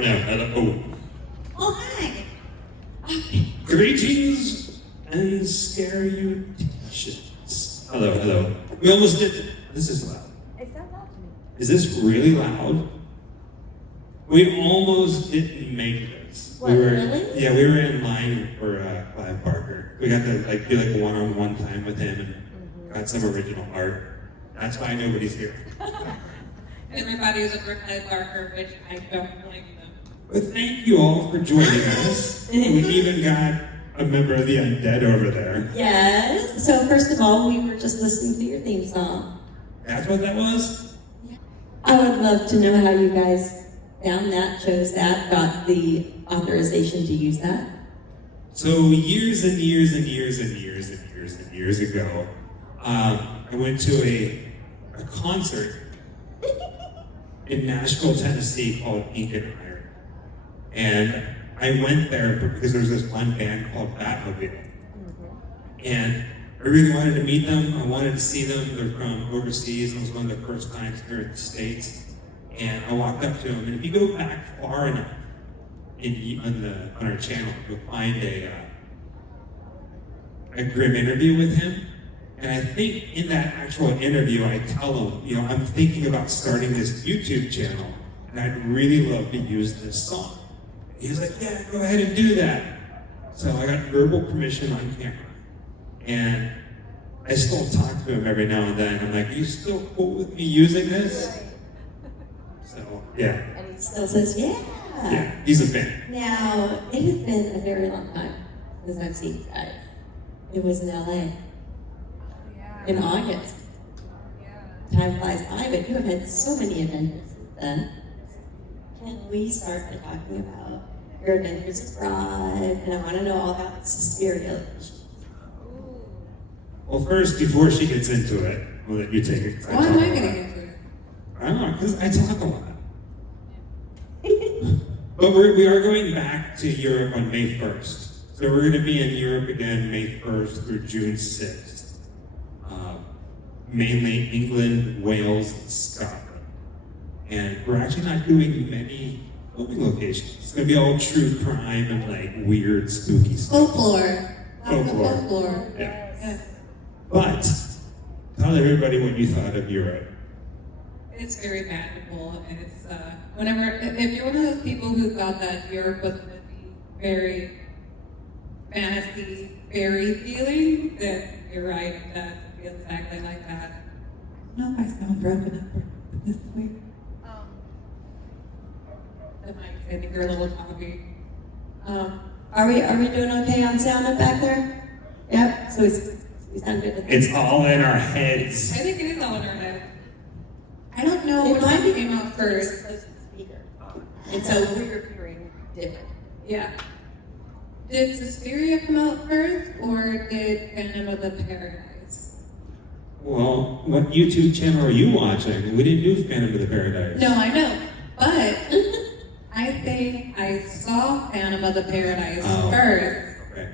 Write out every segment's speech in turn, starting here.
Oh no, hello. Oh, hi. Greetings and salutations. Hello, hello. We almost did it. This is loud. It sounds loud to me. Is this really loud? We almost didn't make this. What, really? Yeah, we were in line for Clive Barker. We got to do like one-on-one time with him and got some original art. That's why nobody's here. Everybody is a Clive Barker, which I don't blame them. But thank you all for joining us. We even got a member of the Undead over there. Yes. So first of all, we were just listening to your theme song. That's what that was? I would love to know how you guys found that, chose that, got the authorization to use that. So years and years and years and years and years and years ago, I went to a concert in Nashville, Tennessee called Ink and Iron. And I went there because there was this one band called Batmobile. And I really wanted to meet them. I wanted to see them. They're from overseas. It was one of the first times here in the States. And I walked up to them. And if you go back far enough on our channel, you'll find a Grimm interview with him. And I think in that actual interview, I tell him, I'm thinking about starting this YouTube channel, and I'd really love to use this song. And he's like, yeah, go ahead and do that. So I got verbal permission on camera. And I still talk to him every now and then. I'm like, are you still cool with me using this? So, yeah. And he still says, yeah. Yeah, he's a fan. Now, it has been a very long time since I've seen you guys. It was in LA. In August. Time flies by, but you have had so many adventures since then. Can we start by talking about your adventures abroad? And I want to know all about Suspiria. Well, first, before she gets into it, we'll let you take it. Why am I getting into it? I don't know, because I talk a lot. But we are going back to Europe on May 1st. So we're going to be in Europe again May 1st through June 6th. Mainly England, Wales, and Scotland. And we're actually not doing many filming locations. It's going to be all true crime and like weird, spooky stuff. Folklore. Folklore. Yeah. But tell everybody what you thought of Europe. It's very magical. It's if you're one of those people who thought that Europe was going to be very fantasy, fairy feeling, then you're right. That feels exactly like that. I don't know if I sound broken up this way. The mic, I think you're a little choppy. Are we doing okay on sound up back there? Yep. So we sound good. It's all in our heads. I think it is all in our head. I don't know It what might be came out first. close to the speaker. And so we're hearing different. Yeah. Did Suspiria come out first, or did Phantom of the Paradise? Well, what YouTube channel are you watching? We didn't do Phantom of the Paradise. No, I know, but I think I saw Phantom of the Paradise first. Okay.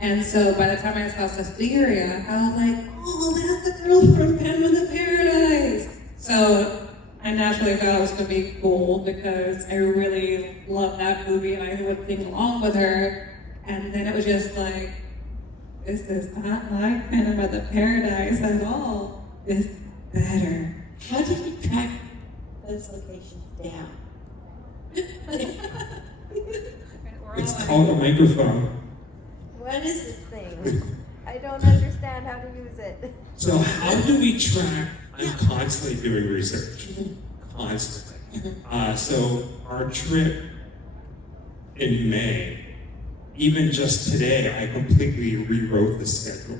And so by the time I saw Suspiria, I was like, oh, that's the girl from Phantom of the Paradise. So I naturally thought it was going to be cool because I really love that movie and I would sing along with her. And then it was just like, this is not like Phantom of the Paradise at all. This is better. How did you track those locations down? It's called a microphone. What is this thing? I don't understand how to use it. So how do we track? I'm constantly doing research. Constantly. So our trip in May, even just today, I completely rewrote the schedule.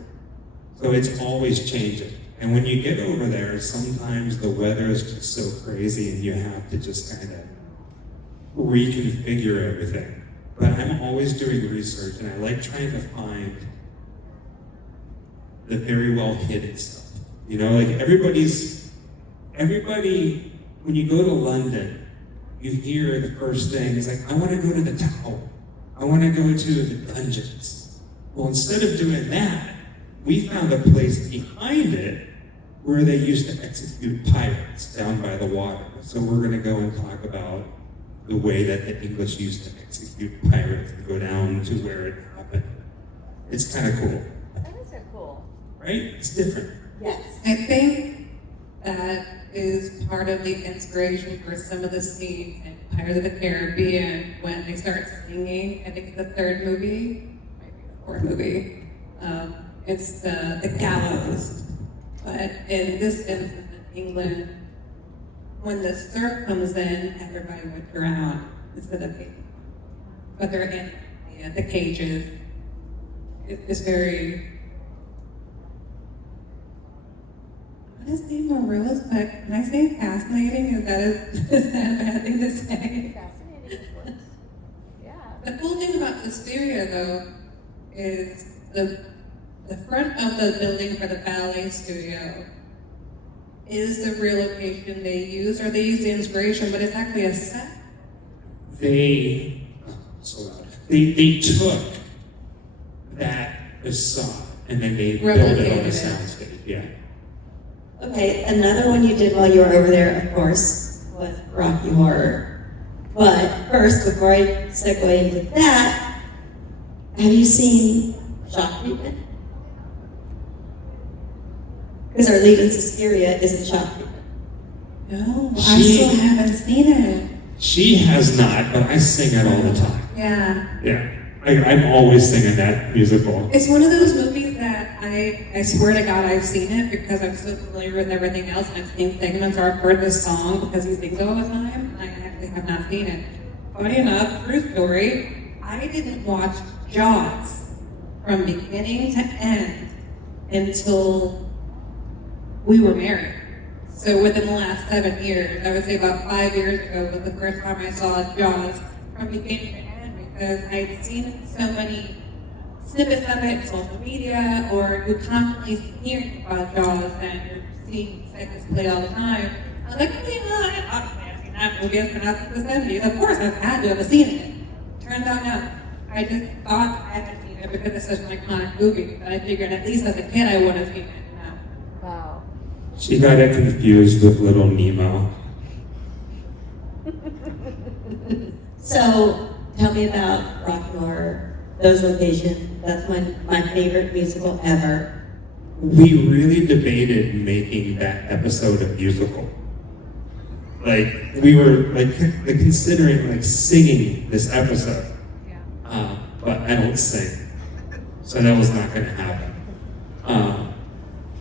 So it's always changing. And when you get over there, sometimes the weather is just so crazy and you have to just kind of reconfigure everything. But I'm always doing research and I like trying to find the very well hidden stuff. Like everybody, when you go to London, you hear the first thing is like, I want to go to the Tower. I want to go to the dungeons. Well, instead of doing that, we found a place behind it where they used to execute pirates down by the water. So we're going to go and talk about the way that the English used to execute pirates and go down to where it happened. It's kind of cool, That is so cool. right? It's different. Yes. I think that is part of the inspiration for some of the scenes in Pirates of the Caribbean when they start singing. I think it's the third movie, maybe the fourth movie. It's the gallows. But in this instance in England, when the surf comes in, everybody would drown instead of being. But they're in the cages. It's very. His name a rose, but can I say fascinating? Is that a bad thing to say? Fascinating words. Yeah. The cool thing about Suspiria, though, is the front of the building for the ballet studio is the real location they used, or they used the inspiration, but it's actually a set. They took that facade and then they built it on the Replicated it. soundstage. Yeah. Okay, another one you did while you were over there, of course, was Rocky Horror. But first, before I segue into that, have you seen Shock Treatment? Because our lead in Suspiria is in Shock Treatment. No, I She- still haven't seen it. She has not, but I sing it all the time. Yeah. Yeah. I'm always singing that musical. It's one of those movies that I swear to God I've seen it because I'm so familiar with everything else and I've seen segments or I've heard this song because he sings it all the time and I actually have not seen it. Funny enough, true story, I didn't watch Jaws from beginning to end until we were married. So within the last 7 years, I would say about 5 years ago was the first time I saw Jaws from beginning to end because I'd seen so many snippets of it, social media, or you're constantly hearing about Jaws and you're seeing segments play all the time. I was like, I've seen that movie. It's been out since the 70s. Of course, I've had to have seen it. Turns out, no. I just thought I had seen it because it's such an iconic movie. But I figured at least as a kid I would have seen it. No. Wow. She got it confused with Little Nemo. So, tell me about Rocky Horror, those locations. That's my favorite musical ever. We really debated making that episode a musical. Like, we were like considering like singing this episode. But I don't sing. So that was not gonna happen.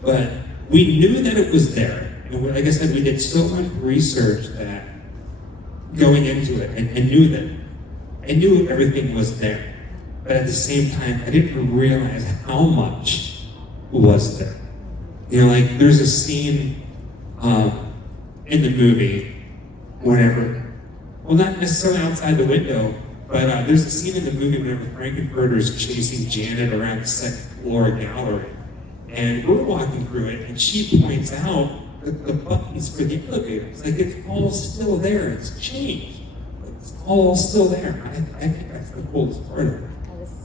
But we knew that it was there. And like I said, we did so much research that going into it and I knew everything was there. But at the same time, I didn't realize how much was there. You know, like there's a scene in the movie whenever, well, not necessarily outside the window, but there's a scene in the movie whenever Frankenfurter's chasing Janet around the second floor gallery. And we're walking through it, and she points out the buttons for the elevator. It's like it's all still there. It's changed, but it's all still there. I think that's the coolest part of it.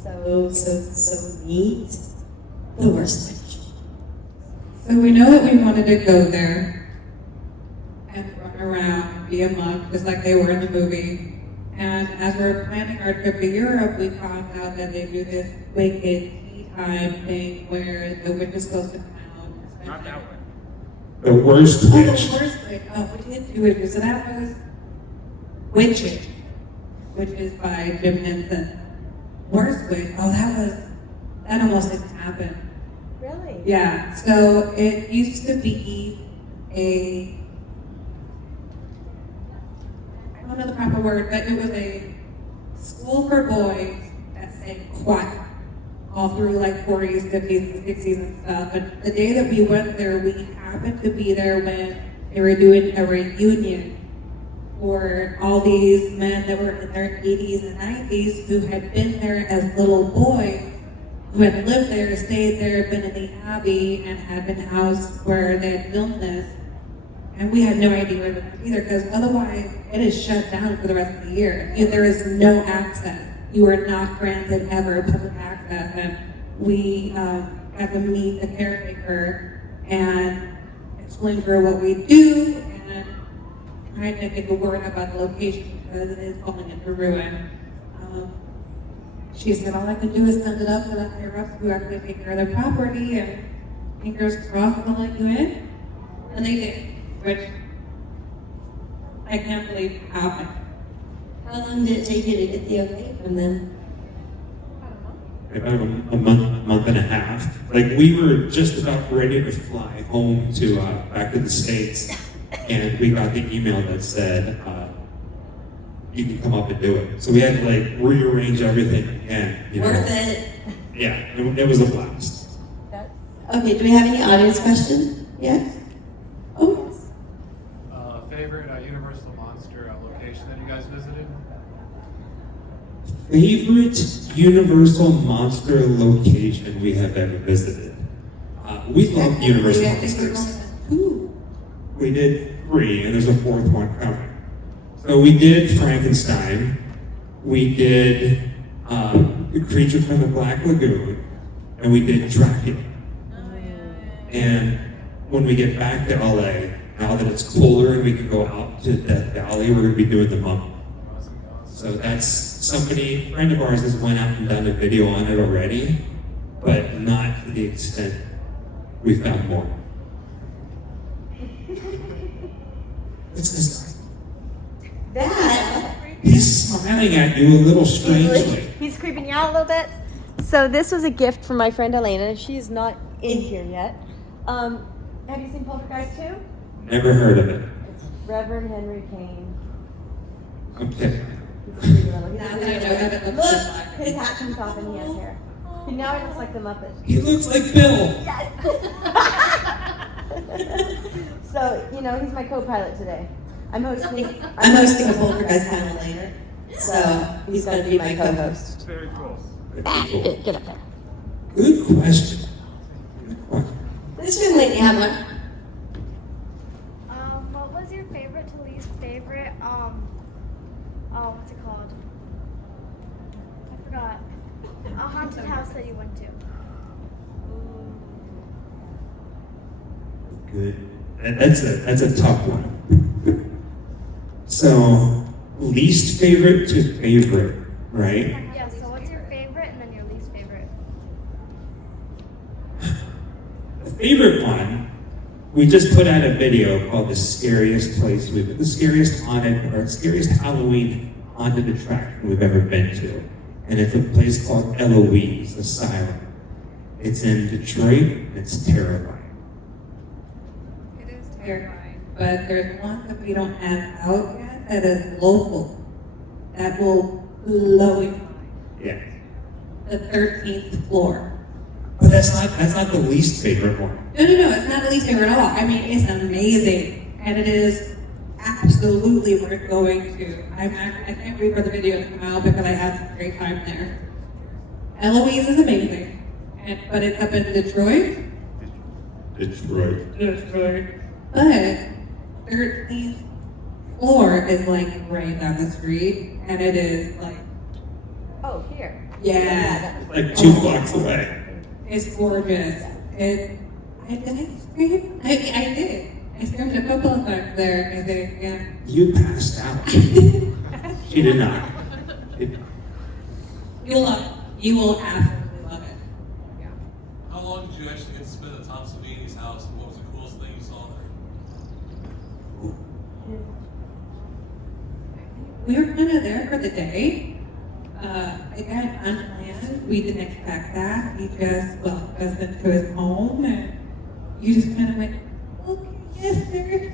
That is So neat. The worst witch. So we know that we wanted to go there and run around and be a monk, just like they were in the movie. And as we were planning our trip to Europe, we found out that they do this wicked tea time thing where the witch is supposed to come out. Not that one. The worst Oh, witch. the worst witch. Oh, we did do it. So that was Witches. Witches by Jim Henson. Worst witch. Oh, that almost didn't happen. really. Yeah, so it used to be I don't know the proper word, but it was a school for boys that sang choir all through like 40s, 50s, and 60s and stuff. But the day that we went there, we happened to be there when they were doing a reunion for all these men that were in their 80s and 90s who had been there as little boys, who had lived there, stayed there, been in the Abbey, and had been housed where they had filmed this. And we had no idea where it was either, because otherwise it is shut down for the rest of the year. There is no access. You are not granted ever public access. And we got to meet the caretaker and explain to her what we do and trying to get the word about the location. because it is falling into ruin. She said all I can do is send it up to the higher ups who actually take care of their property, and fingers crossed they'll let you in. And they did, which I can't believe happened. How long did it take you to get the okay from them? About a month and a half. Like, we were just about ready to fly home to back to the States, and we got the email that said, you can come up and do it. So we had to like rearrange everything again. Worth it. Yeah, it was a blast. Okay, do we have any audience questions? Yes? Oh. Favorite Universal Monster location that you guys visited? Favorite Universal Monster location we have ever visited? We love Universal Monsters. We did 3, and there's a 4th one coming. So we did Frankenstein. We did The Creature from the Black Lagoon, and we did Dracula. And when we get back to LA, now that it's cooler and we can go out to Death Valley, we're going to be doing the Mummy. So that's a friend of ours has went out and done a video on it already, but not to the extent we found more. What's this guy? That. He's smiling at you a little strangely. He's creeping you out a little bit. So this was a gift from my friend Elena. She's not in here yet. Have you seen Poltergeist 2? Never heard of it. It's Reverend Henry Kane. Okay. He's a creepy little. Now that I know how to look Look, like. his hat comes off and he has hair. And now he looks like the Muppet. He looks like Bill. Yes. So he's my co-pilot today. I'm hosting a Poltergeist panel later, so he's going to be my co-host. Very cool. Get up there. Good question. Good question. This young lady had one. What was your favorite to least favorite, what's it called? I forgot. A haunted house that you went to. Good. That's a tough one. So, least favorite to favorite, right? Yeah, so what's your favorite and then your least favorite? The favorite one, we just put out a video called The Scariest Place the scariest Halloween haunted attraction we've ever been to. And it's a place called Eloise Asylum. It's in Detroit, and it's terrifying. It is terrifying, but there's one that we don't have out yet that is local. That will blow your mind. Yeah. The 13th floor. But that's not the least favorite one. No, it's not the least favorite at all. I mean, it's amazing, and it is absolutely worth going to. I can't wait for the video to come out because I had some great time there. Eloise is amazing, but it's up in Detroit. Detroit. But 13th floor is like right down the street, and it is like, Oh, here. yeah, Like 2 blocks away. it's gorgeous. Did I scream? I did. I screamed a couple of times there, I think, yeah. You passed out. She did not. You'll love it. You will absolutely love it. Yeah. How long did you actually get to spend at Tom Savini's house, and what was the coolest thing you saw there? We were kind of there for the day. Again, unplanned. We didn't expect that. He just into his home, and you just kind of went, okay, yes, sir.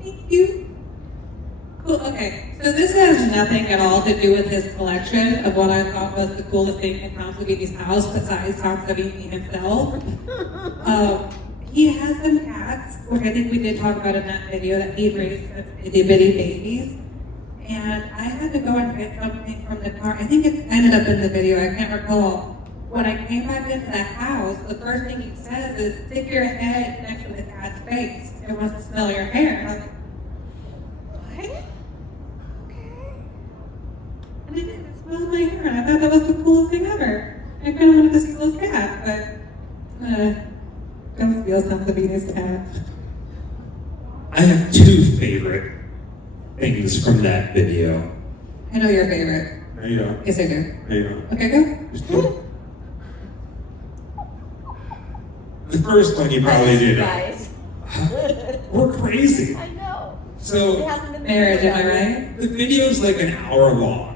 Thank you. Cool. Okay, so this has nothing at all to do with his collection of what I thought was the coolest thing in Tom Savini's house, besides Tom Savini himself. He has some cats, which I think we did talk about in that video, that he raised as itty bitty babies. And I had to go and get something from the car. I think it ended up in the video, I can't recall. When I came back into the house, the first thing he says is, stick your head next to the cat's face. It wants to smell your hair. And I was like, what? Okay. And it did. It smelled my hair. And I thought that was the coolest thing ever. I kind of wanted to see those cats, but don't steal something this cat. I have 2 favorite things from that video. I know your favorite. There you go. Yes, I do. There you go. Okay, go. Just go. The first one you probably did. Guys. We're crazy. I know. It So hasn't been Marriage, am I right? the video's like an hour long.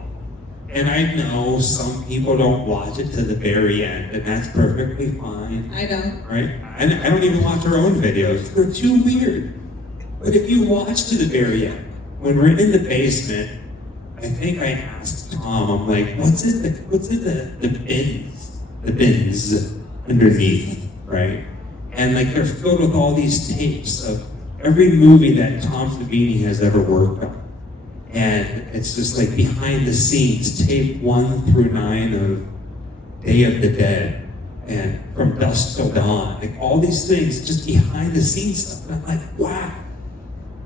And I know some people don't watch it to the very end, and that's perfectly fine. I don't. Right? And I don't even watch our own videos. They're too weird. But if you watch to the very end, when we're in the basement, I think I asked Tom, I'm like, what's in the bins underneath, right? And like they're filled with all these tapes of every movie that Tom Savini has ever worked on. And it's just like behind the scenes, tape 1 through 9 of Day of the Dead and From Dusk Till Dawn, like all these things, just behind the scenes stuff. And I'm like, wow.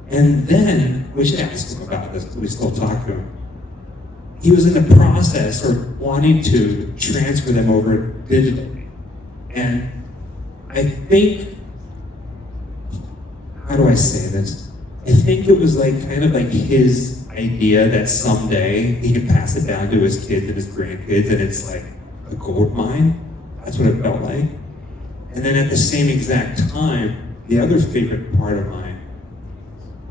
And then, we should ask him about this, because we still talk to him. He was in the process or wanting to transfer them over digitally. And I think, how do I say this? I think it was like kind of like his idea that someday he could pass it down to his kids and his grandkids, and it's like a gold mine. That's what it felt like. And then at the same exact time, the other favorite part of mine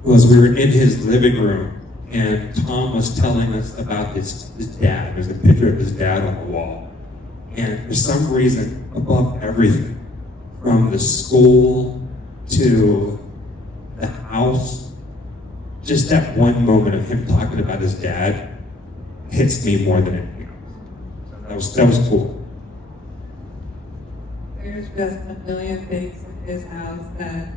was we were in his living room, and Tom was telling us about his dad. There's a picture of his dad on the wall. And for some reason, above everything, from the school to the house, just that one moment of him talking about his dad hits me more than anything else. That was cool. There's just a million things in his house that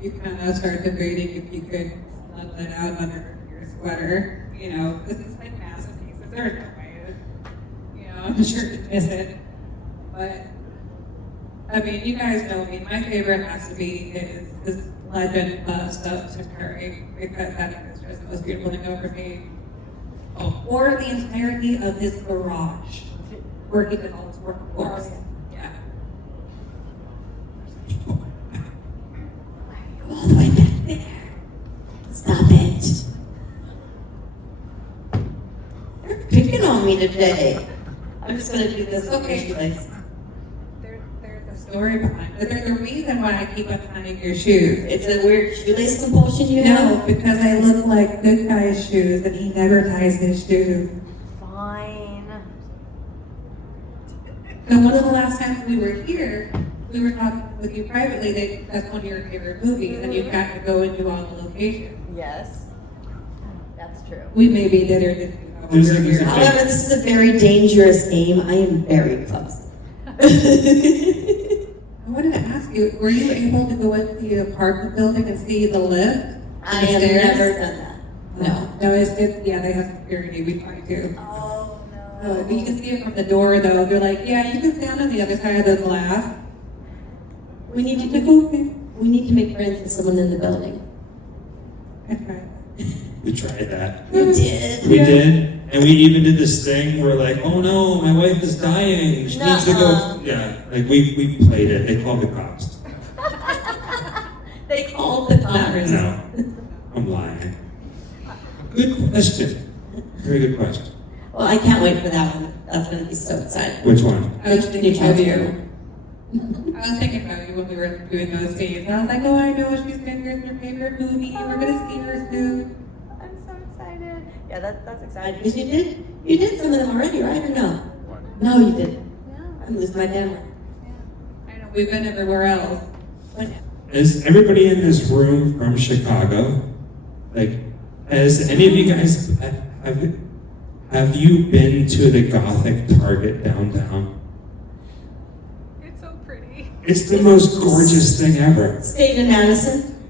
you kind of start debating if you could let that out under your sweater. You know, this is like massive pieces. There's no way, I'm sure to miss it. But, I mean, you guys know me. My favorite has to be his legend of stuff to Curry, because I think it's just the most beautiful thing I've ever seen. Oh, or the entirety of his garage, where he did all his work, of course. Yeah. All the way back there. Stop it. You're picking on me today. I'm just gonna do this. Okay, place. There's a story behind it. There's a reason why I keep untying your shoes. It's a weird shoelace compulsion you No, have. because I look like good guy's shoes, and he never ties his shoes. Fine. And one of the last times we were here, we were talking with you privately. That's one of your favorite movies, and you got to go and do all the locations. Yes. That's true. We maybe did or didn't do that while we were There's here. a- However, this is a very dangerous game. I am very clumsy. I wanted to ask you, were you able to go into the apartment building and see the lift? I The have stairs? never done that. No, yeah, they have security. We tried to. Oh But you can see it from the door, though. They're like, yeah, you can stand on the other side of the glass. We need to Like, do. okay. We need to make friends with someone in the building. I tried. We tried that. You did. We did. And we even did this thing where like, oh no, my wife is dying. She needs to Nuh-uh. go. Yeah, like we played it. They called the cops. They called the Not cops. really. No, I'm lying. Good question. Very good question. Well, I can't wait for that one. That's going to be so exciting. Which one? I was thinking New of you. Testament. I was thinking about you when we were doing those scenes. I was like, oh, I know she's been here in her favorite movie. We're gonna see her soon. I'm so excited. Yeah, that's exciting. Because you did some of them already, right? Or no? No, you didn't. I'm losing my camera. I know we've been everywhere else. Is everybody in this room from Chicago? Like, has any of you guys have you been to the Gothic Target downtown? It's so pretty. It's the most gorgeous thing ever. Stayed in Madison,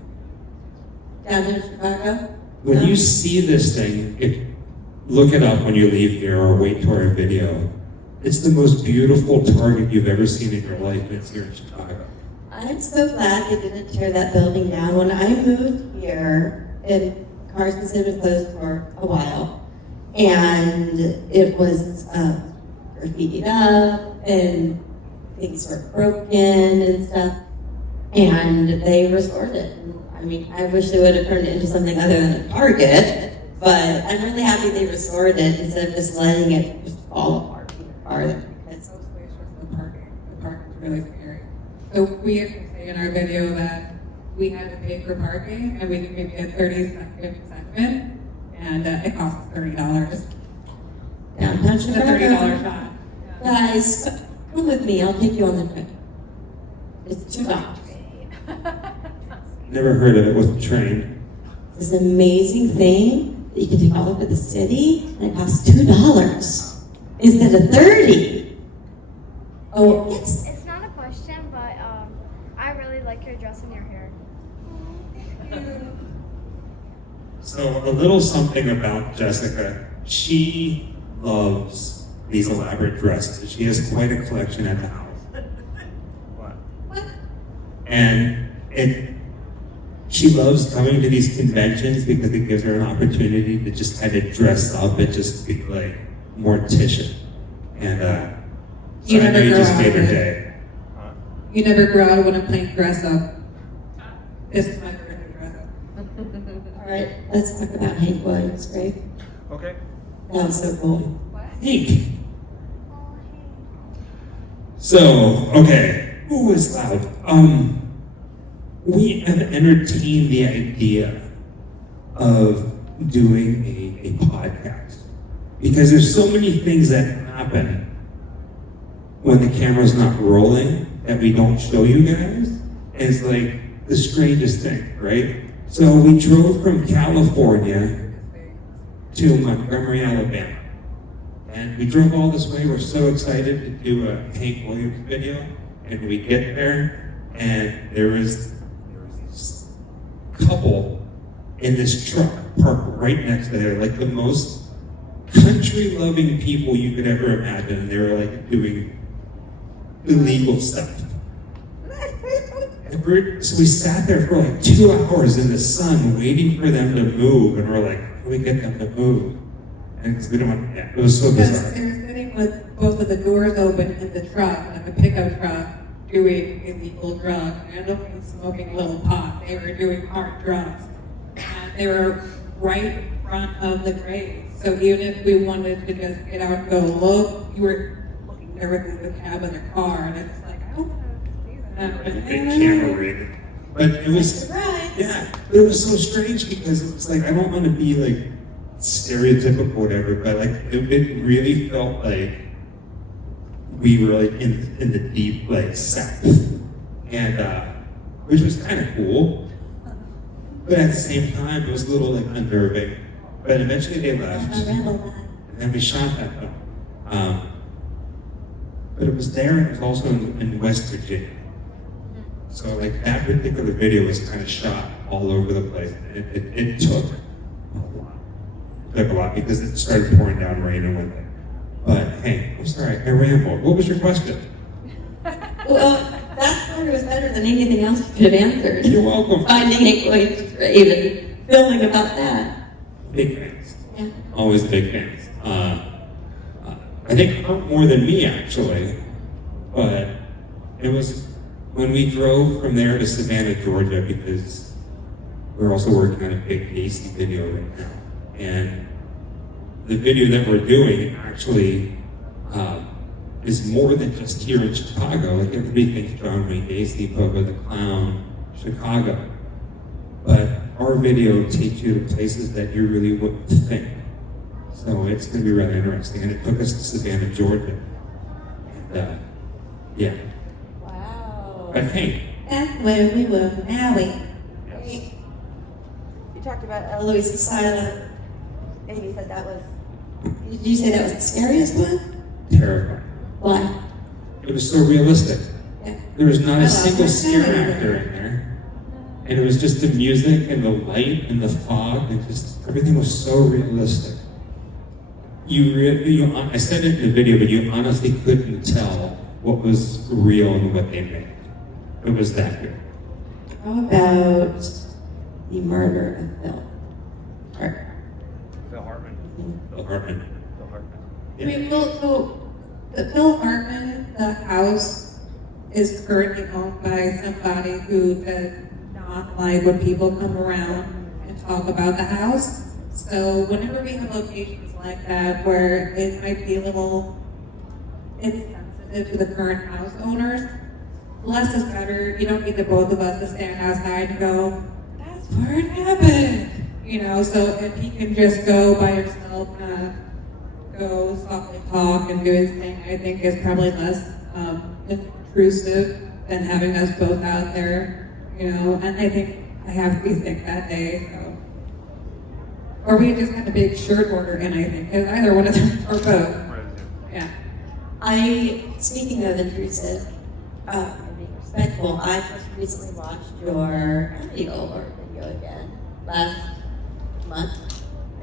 down in Chicago. When you see this thing, look it up when you leave here or wait to our video. It's the most beautiful Target you've ever seen in your life, and it's here in Chicago. I'm so glad they didn't tear that building down. When I moved here, and Carson said it was closed for a while, and it was graffitied up, and things were broken and stuff, and they restored it. And, I mean, I wish they would have turned it into something other than a Target, But I'm really happy they restored it instead of just letting it just fall apart even farther. Because Those places for the parking. The parking's really scary. So we have to say in our video that we had to pay for parking and we can maybe get 30-second segment and it costs us $30. downtown It's a Chicago. $30 shot. Guys, come with me. I'll take you on the trip. It's $2. Never heard of it with a train. It's this amazing thing that you can take all over the city, and it costs $2 instead of $30. Oh, it's It's not a question, but I really like your dress and your hair. So a little something about Jessica. She loves these elaborate dresses. She has quite a collection at the house. What? And she loves coming to these conventions because it gives her an opportunity to just kind of dress up and just be like Mortician. And so You I know never you grow just out made of her it. day. You never grow out of when I'm playing dress up. This is my birthday dress up. all right. Let's talk about Hank Williams, right? Okay. That was so cool. Hank. So, okay. Who is loud? We have entertained the idea of doing a podcast because there's so many things that happen when the camera's not rolling that we don't show you guys. And it's like the strangest thing, right? So we drove from California to Montgomery, Alabama. And we drove all this way. We're so excited to do a Hank Williams video. And we get there, and there was this couple in this truck parked right next to there, like the most country-loving people you could ever imagine. And they were like doing illegal stuff. So we sat there for like 2 hours in the sun waiting for them to move, and we're like, how do we get them to move? And 'cause we don't want, yeah, it was so Because bizarre. they were sitting with both of the doors open in the truck, like a pickup truck, doing illegal drugs. And I don't mean smoking little pot. They were doing hard drugs. And they were right in front of the grave. So even if we wanted to just get out and go look, you were looking directly at the cab of their car. And it's like, I don't want to see that. Big camera rig. But it was, Surprise! yeah, but it was so strange because it was like, I don't want to be like stereotypical or whatever, but like it really felt like we were like in the deep like south, and which was kind of cool, but at the same time it was a little like unnerving. But eventually they left, and then we shot that film. But it was there, and it was also in West Virginia. So like that particular video was kind of shot all over the place. And it took a lot. It took a lot because it started pouring down rain and went there. But hey, I'm sorry, I rambled. What was your question? Well, that part was better than anything else you could have answered. You're welcome. Finding Hank Williams' grave and filming about that. Big fans. Yeah. Always big fans. I think hurt more than me actually, but it was when we drove from there to Savannah, Georgia, because we're also working on a big Gacy video right now. And the video that we're doing actually is more than just here in Chicago. Like everybody thinks John Wayne Gacy, Pogo the Clown, Chicago. But our video takes you to places that you really wouldn't think. So it's going to be really interesting. And it took us to Savannah, Georgia. And yeah. Wow. But hey, That's where we were, Maui. You talked about Eloise Silent. Amy said that was. Did you say that was the scariest one? terrifying. Why? It was so realistic. Yeah. There was not I a love single that scare movie. actor in there. And it was just the music and the light and the fog and just everything was so realistic. I said it in the video, but you honestly couldn't tell what was real and what they made. It was that good. How about the murder of Bill? Phil Hartman. Bill Hartman. Phil Hartman. I mean, the Phil Hartman, the house is currently owned by somebody who does not like when people come around and talk about the house. So whenever we have locations like that where it might be a little insensitive to the current house owners, less is better. You don't need the both of us to stand outside and go, that's where it happened. You know, so if he can just go by himself, go softly talk and do his thing, I think is probably less intrusive than having us both out there, you know, and I think I have to be sick that day, so. Or we just had a big shirt order in, I think, it's either one of them or both. Yeah. Speaking of intrusive, and being respectful, I just recently watched your Amityville video again last month.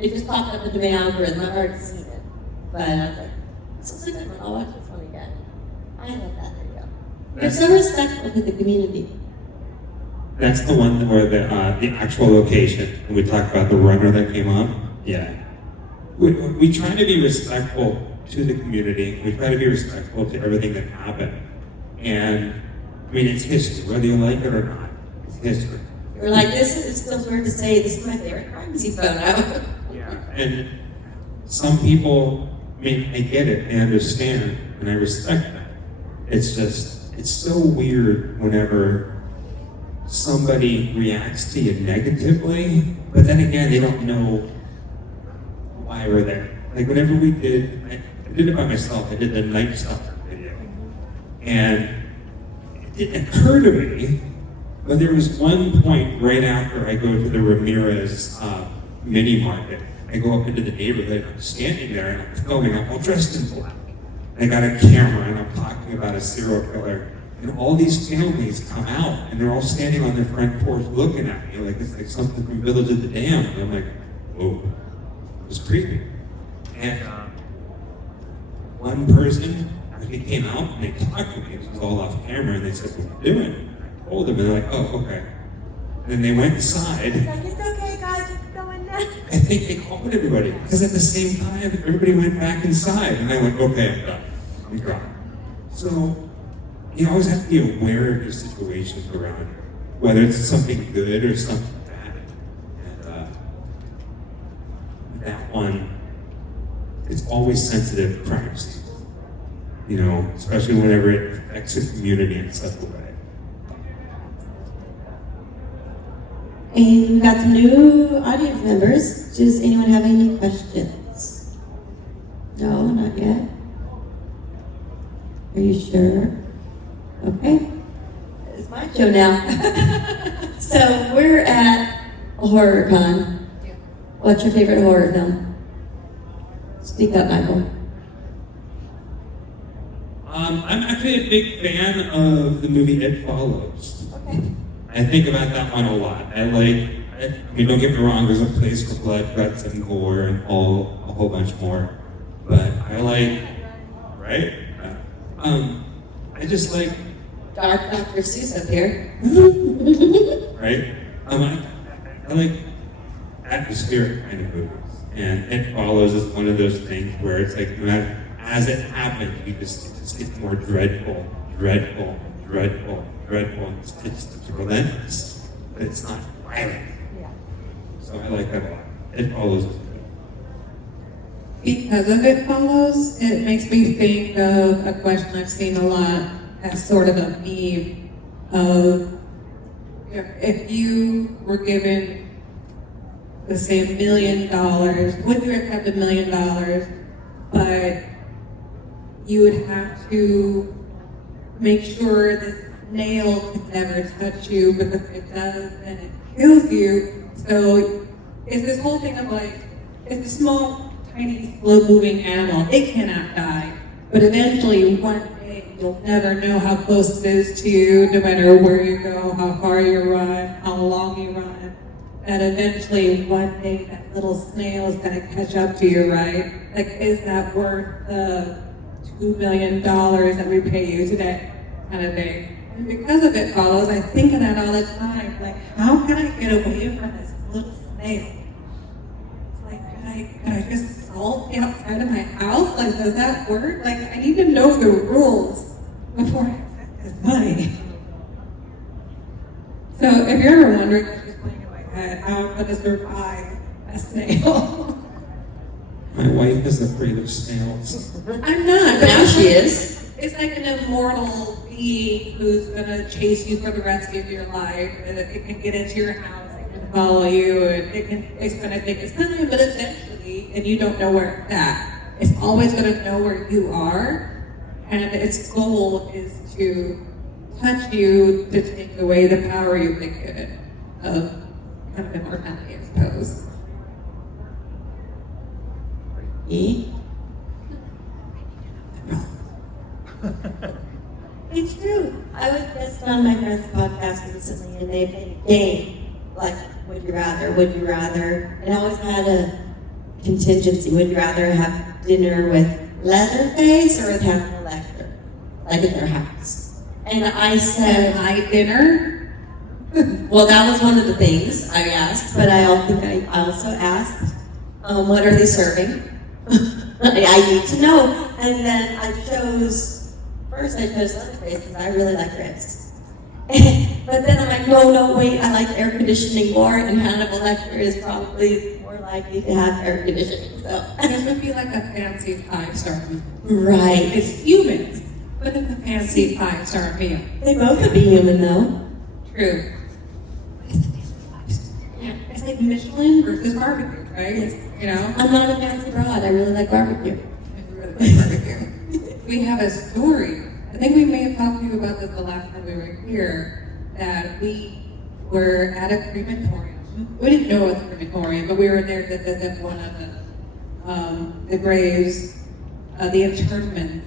It just popped up into my algorithm. I've already seen it, but I was like, this is a good one. I'll watch this one again. I love that video. You're so respectful to the community. That's the one where the actual location, and we talked about the runner that came up. Yeah. We try to be respectful to the community. We try to be respectful to everything that happened. And, I mean, it's history, whether you like it or not. It's history. You're like, it feels weird to say, this is my favorite crime scene photo. Yeah. And some people, I mean, I get it, I understand, and I respect that. It's just, it's so weird whenever somebody reacts to you negatively, but then again, they don't know why we're there. Like whenever we did, I did it by myself, I did the Night Stalker video. And it didn't occur to me, but there was one point right after I go to the Ramirez mini market. I go up into the neighborhood, I'm standing there and I'm filming, I'm all dressed in black. And I got a camera and I'm talking about a serial killer. And all these families come out and they're all standing on their front porch looking at me like it's like something from Village of the Damned. And I'm like, whoa, it was creepy. And one person actually came out and they talked to me. It was all off camera and they said, what are you doing? And I told them and they're like, oh, okay. And then they went inside. It's like, it's okay, guys, keep going now. I think they called everybody because at the same time, everybody went back inside. And I went, okay, I'm done. I'm gone. So, you always have to be aware of your situations around you, whether it's something good or something bad. And that one, it's always sensitive crime scenes, you know, especially whenever it affects a community in such a way. And we've got some new audience members. Does anyone have any questions? No, not yet. Are you sure? Okay. It's my show now. So we're at a horror con. What's your favorite horror film? Speak up, Michael. I'm actually a big fan of the movie It Follows. Okay. I think about that one a lot. I mean, don't get me wrong, there's a place for blood, guts, and gore, and a whole bunch more. But I like, right? I just like Dark Dr. Seuss up here. right? I like atmospheric kind of movies. And It Follows is one of those things where it's like, no matter, as it happens, it just gets more dreadful. It's relentless, but it's not violent. Yeah. So I like that a lot. It Follows is good. Because of It Follows, it makes me think of a question I've seen a lot as sort of a meme of if you were given, let's say, $1 million, would you accept $1 million, but you would have to make sure this nail could never touch you, because if it does, then it kills you. So it's this whole thing of like, it's a small, tiny, slow-moving animal. It cannot die, but eventually, one day, you'll never know how close it is to you, no matter where you go, how far you run, how long you run. And eventually, one day, that little snail is going to catch up to you, right? Like, is that worth the $2 million that we pay you today, kind of thing? And because of It Follows, I think of that all the time. Like, how can I get away from this little snail? It's like, could I just salt the outside of my house? Like, does that work? Like, I need to know the rules before I accept this money. So if you're ever wondering, like, just playing in my head, how I'm going to survive a snail. My wife is afraid of snails. I'm not, but Now she is. It's like an immortal being who's gonna chase you for the rest of your life. And it can get into your house, it can follow you, and it's gonna take its time, but eventually, and you don't know where it's at, it's always gonna know where you are, and its goal is to touch you to take away the power you've been given of kind of immortality, I suppose. E? It's true. I was just on my friend's podcast recently, and they played a game like would you rather, and I always had a contingency. Would you rather have dinner with Leatherface or with Hannibal Lecter, like at their house? And I said, My dinner. well, that was one of the things I asked, but I also asked, what are they serving? I need to know. And then I chose Leatherface because I really like ribs. But then I'm like, no, wait, I like air conditioning more, and Hannibal Lecter is probably more likely to have air conditioning. So This would be like a fancy 5-star meal. right. It's humans, but it's a fancy 5-star meal. They both would be human though. True. It's like Michelin versus barbecue, right? You know? I'm not a fancy broad. I really like barbecue. We have a story. I think we may have talked to you about this the last time we were here, that we were at a crematorium. We didn't know it was a crematorium, but we were there to visit one of the graves, the interments.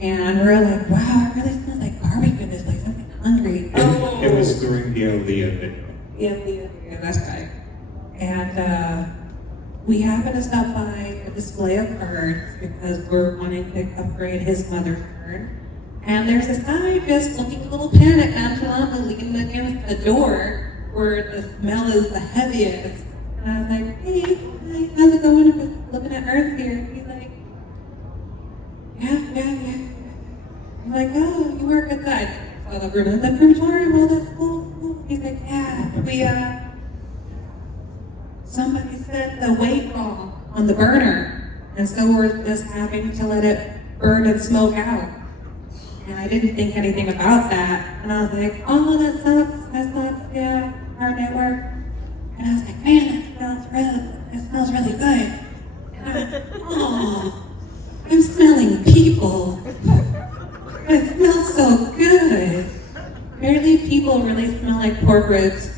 And we were like, wow, it really smells like barbecue in this place. I'm getting hungry. It was during the Aaliyah video. Yeah, that's right. And we happened to stop by a display of urns because we're wanting to upgrade his mother's urn. And there's this guy just looking a little panicked, nonchalantly leaning against the door where the smell is the heaviest. And I was like, hey, hi, how's it going? I'm just looking at urns here. And he's like, yeah. I'm like, oh, you work inside. Oh, the crematorium, oh, that's cool. He's like, yeah, somebody set the weight wrong on the burner, and so we're just having to let it burn and smoke out. And I didn't think anything about that, and I was like, oh, that sucks, yeah, hard at work. And I was like, man, that smells really good. And I was like, oh, I'm smelling people. It smells so good. Apparently people really smell like pork ribs.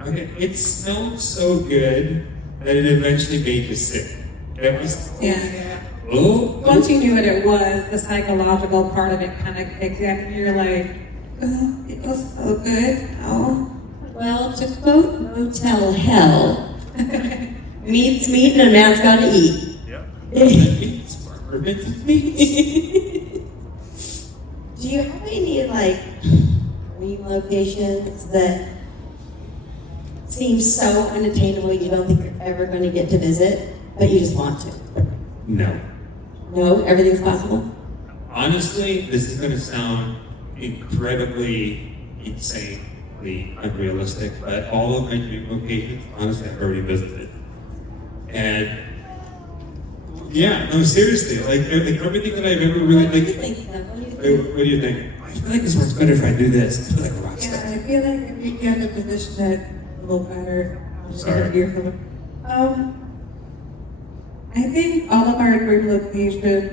Okay, it smelled so good that it eventually made you sick. It was Yeah. oh. Once you knew what it was, the psychological part of it kind of kicked in, and you're like, oh, it was so good. Oh. Well, to quote Motel Hell, meat's meat and a man's got to eat. Do you have any like dream locations that seem so unattainable you don't think you're ever going to get to visit, but you just want to? No. No, everything's possible. Honestly, this is going to sound incredibly insanely unrealistic, but all of my dream locations, honestly, I've already visited. And yeah, no, seriously, like everything that I've ever really What do you like. think? What do you think? What do you think? I feel like this works better if I do this. I feel like a rock Yeah, star. I feel like if you get the position that a little better. Sorry. I think all of our dream locations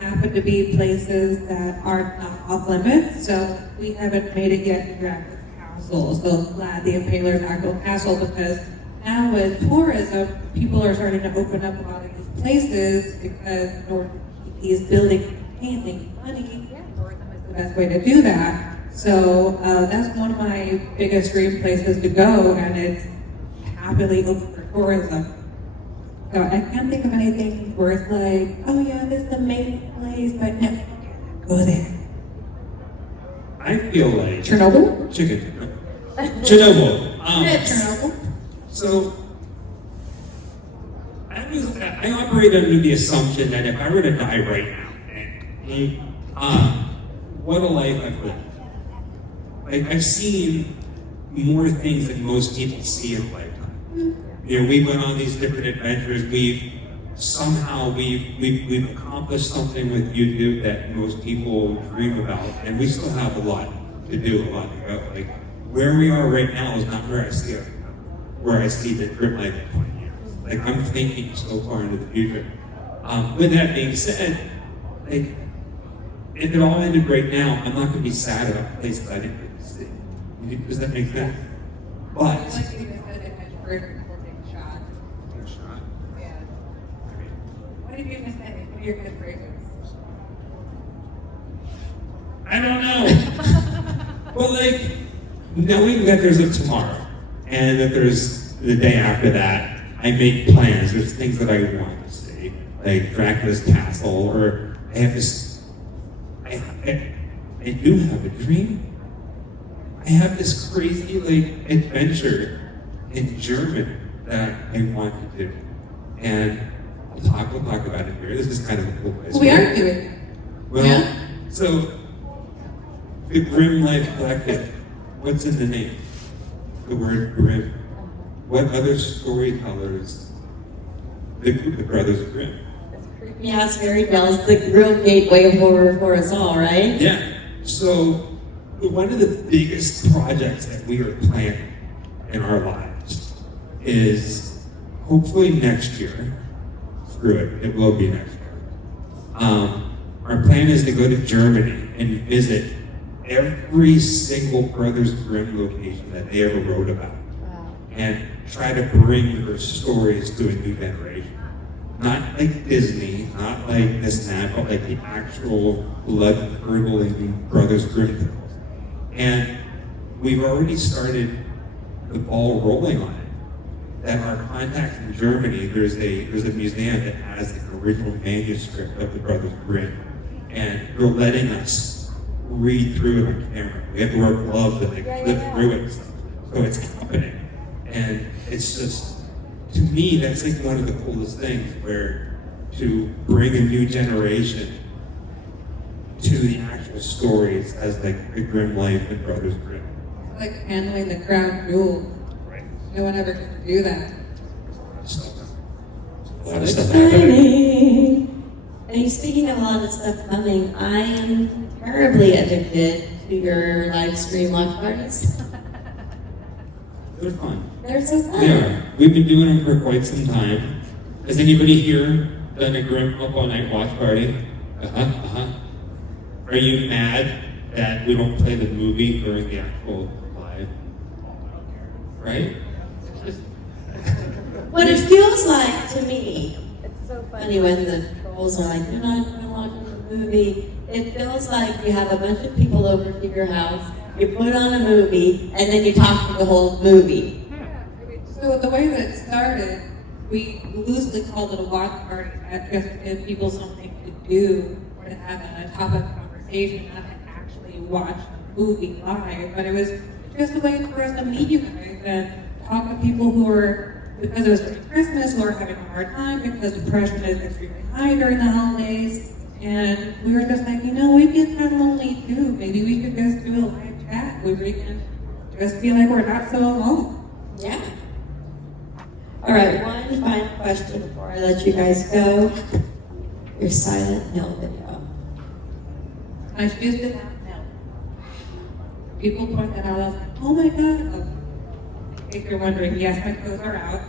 happen to be places that are not off limits. So we haven't made it yet to Dracula's Castle. So glad the Impaler's actual castle, because now with tourism, people are starting to open up a lot of these places because he's building mainly money. Tourism is the best way to do that. So that's one of my biggest dream places to go, and it's happily open for tourism. So I can't think of anything where it's like, oh yeah, this is the main place, but no, go there. I feel like Chernobyl? chicken. Chernobyl. Chernobyl? So I operate under the assumption that if I were to die right now, what a life I've lived. Like I've seen more things than most people see in a lifetime. we went on these different adventures. We've accomplished something with YouTube that most people dream about, and we still have a lot to do, a lot to go. Like where we are right now is not where I see it, where I see the Grimm life in 20 years. Like I'm thinking so far into the future. With that being said, like if it all ended right now, I'm not going to be sad about places I didn't get to see. Does that make sense? But Like you just said, it had your first recording shot. Yeah. What did you just say? What are your good phrases? I don't know. Well, like knowing that there's a tomorrow and that there's the day after that, I make plans. There's things that I want to see, like Dracula's castle, or I have this. I do have a dream. I have this crazy like adventure in German that I want to do, and we'll talk about it here. This is kind of a cool place. We are doing it. Well, Yeah. so the Grimm Life Collective. What's in the name? The word Grimm. What other storytellers? The Brothers Grimm. Yeah, it's very well. It's the real gateway of horror for us all, right? Yeah. So one of the biggest projects that we are planning in our lives is hopefully next year. Screw it, it will be next year. Our plan is to go to Germany and visit every single Brothers Grimm location that they ever wrote about, and try to bring their stories to a new generation. Not like Disney, not like this and that, but like the actual blood-curdling Brothers Grimm tales. And we've already started the ball rolling on it. That our contacts in Germany, there's a museum that has an original manuscript of the Brothers Grimm, and they're letting us read through it on camera. We have to wear gloves and flip through it and stuff. So it's happening. And it's just, to me, that's like one of the coolest things, where to bring a new generation to the actual stories as like the Grimm life and Brothers Grimm. It's like handling the crown jewel. Right. No one ever gets to do that. A lot of stuff happening. Exciting! And speaking of a lot of stuff coming, I am terribly addicted to your live stream watch parties. They're fun. They're so fun. They are. We've been doing them for quite some time. Has anybody here done a Grimm Up All Night watch party? Are you mad that we don't play the movie during the actual live? Right? What it feels like to me, It's so funny when the trolls are like, you're not going to watch the movie. It feels like you have a bunch of people over to your house, you put on a movie, and then you talk to the whole movie. So the way that it started, we loosely called it a watch party, just to give people something to do or to have a topic of conversation, not to actually watch the movie live. But it was just a way for us to meet you guys and talk to people who are, because it was during Christmas, who are having a hard time because depression is extremely high during the holidays. And we were just like, we get kind of lonely too. Maybe we could just do a live chat where we can just feel like we're not so alone. Yeah. All right, one final question before I let you guys go. Your Silent Hill video. My shoes did not melt. People point that out. I was like, oh my god. Oh. In case you're wondering, yes, my toes are out.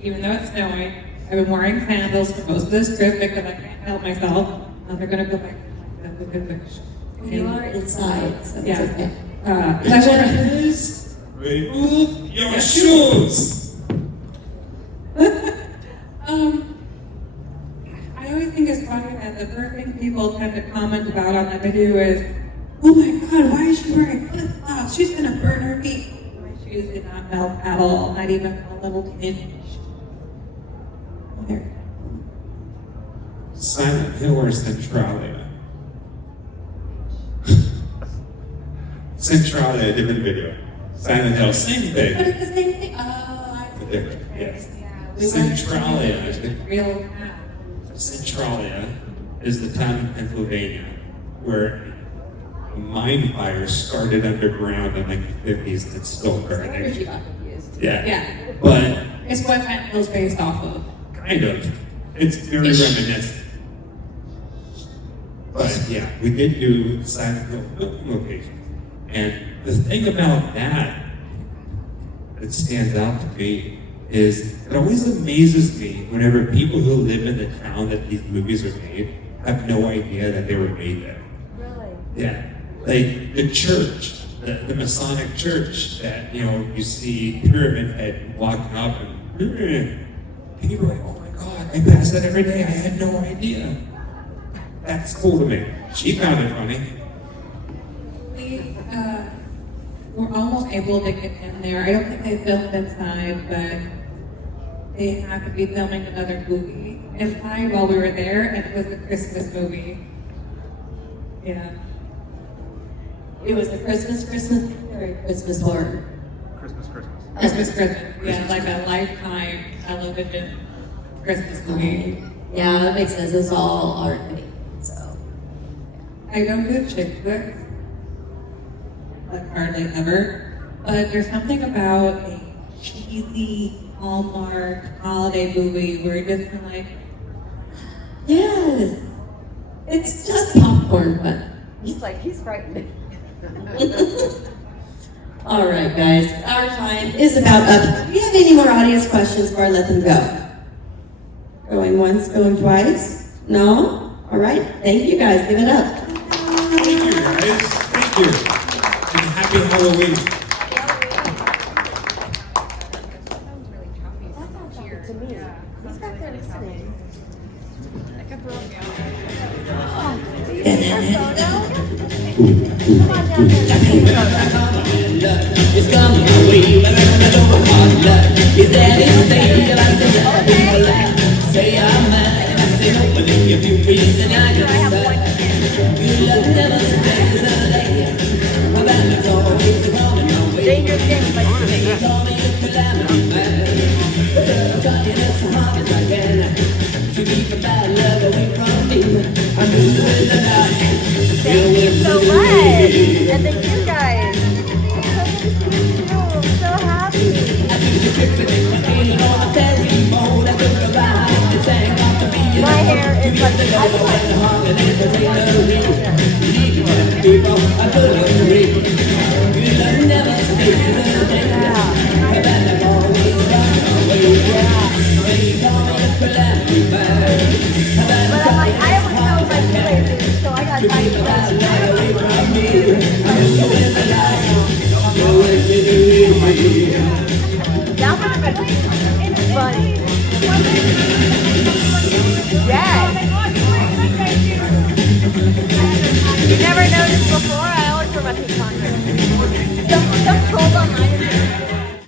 Even though it's snowing, I've been wearing sandals for most of this trip because I can't help myself. Now they're going to go back to like You are inside, so it's Yeah. okay. Remove your shoes! I always think it's funny that the first thing people tend to comment about on that video is, oh my god, why is she wearing flip-flops? She's gonna burn her feet. My shoes did not melt at all, not even a little tinge. There. Silent Hill or Centralia? Centralia, different video. Silent Hill, same But thing. it's the same thing. Oh, I see. Different, yes. We Centralia. went to real town. Centralia is the town in Pennsylvania where a mine fire started underground in like the 50s and it's still Where burning. she got confused. Yeah. Yeah. But It's It's what Fenton's based off of. Kind of. It's very reminiscent. But yeah, we did do Silent Hill film locations. And the thing about that stands out to me is it always amazes me whenever people who live in the town that these movies are made have no idea that they were made there. Really? Yeah. Like the church, the Masonic church that, you see Pyramid Head walking up and people are like, oh my God, I pass that every day. I had no idea. That's cool to me. She found it funny. We were almost able to get in there. I don't think they filmed inside, but they had to be filming another movie inside while we were there, and it was a Christmas movie. Yeah. It was a Christmas or a Christmas horror. Christmas. Yeah, like a Lifetime television Christmas movie. Yeah, that makes sense. It's all art made, so. I don't do chick flicks, like hardly ever, but there's something about a cheesy Hallmark holiday movie where you're just kind of like, Yes. It's just popcorn, but. He's like, he's frightened. All right, guys, our time is about up. Do you have any more audience questions before I let them go? Going once, going twice? No? All right, thank you guys. Give it up. Thank you, guys. Thank you. And happy Halloween. That sounds like it to me. He's back there listening. Come on down there. It's coming my way, but I don't know hard luck. Is that his thing? And I say, I people laugh. Say I'm mad, and I say, no, but if you reason I can decide. Your love never stays a day. My bad is always coming my way. Dangerous game, but They call me a calamity man. I'm trying as hard as I can to keep a bad love away from me. I'm doing the night. thank you so much. And thank you guys. It's so good to see you too. I'm so happy. My hair is like But I'm like, I always know my places, so I got tight That would have been funny. Yes. You never noticed before? I always wear my pink converse. Some trolls online